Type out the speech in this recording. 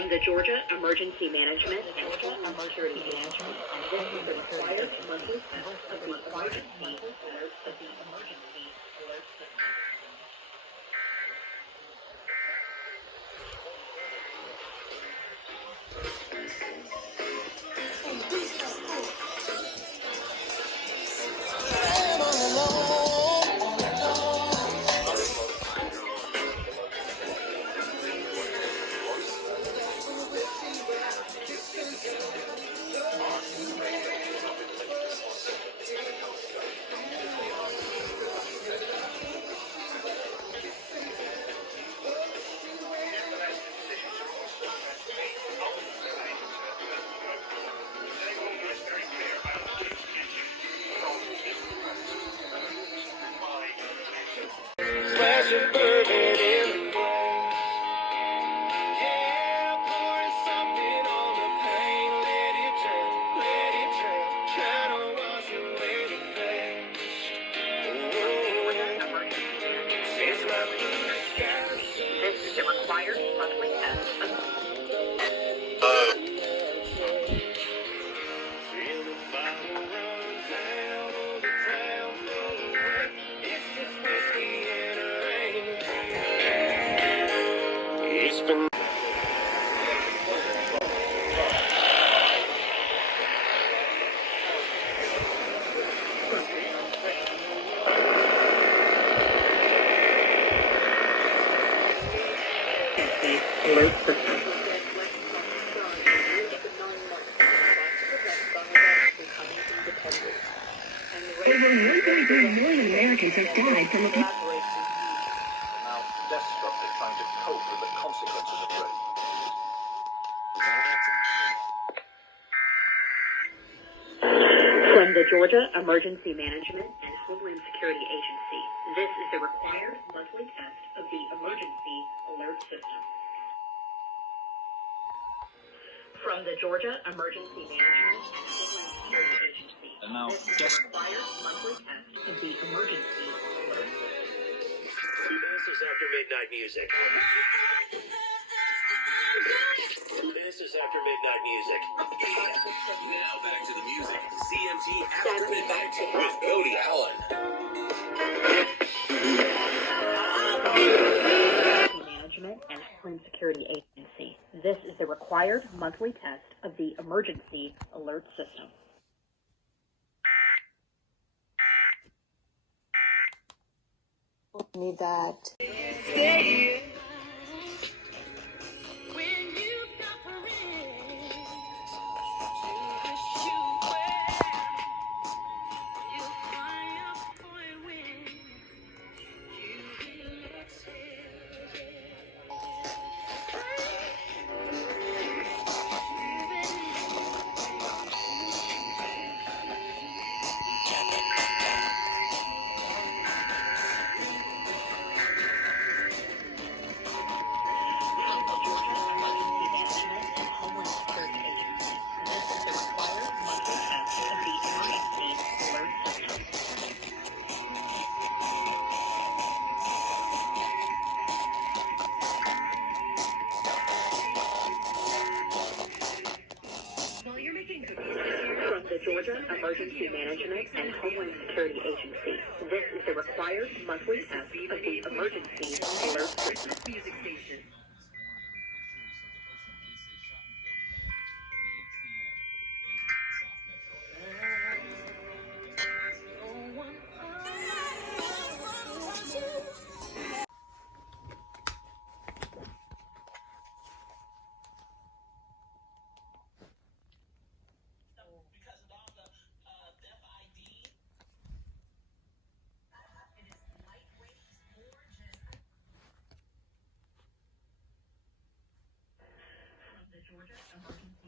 From the Georgia Emergency Management and Homeland Security Agency, this is the required monthly test of the emergency alert system. This is the required monthly test. Alert system. Over 1.3 million Americans have died from a... Now desperately trying to cope with the consequences of rape. From the Georgia Emergency Management and Homeland Security Agency, this is the required monthly test of the emergency alert system. From the Georgia Emergency Management and Homeland Security Agency, And now this is the required monthly test of the emergency alert system. This is after midnight music. This is after midnight music. Now back to the music. CMT After Midnight with Cody Allen. Management and Homeland Security Agency. This is the required monthly test of the emergency alert system. Need that. From the Georgia Emergency Management and Homeland Security Agency, this is the required monthly test of the emergency alert system. Music station. Georgia Emergency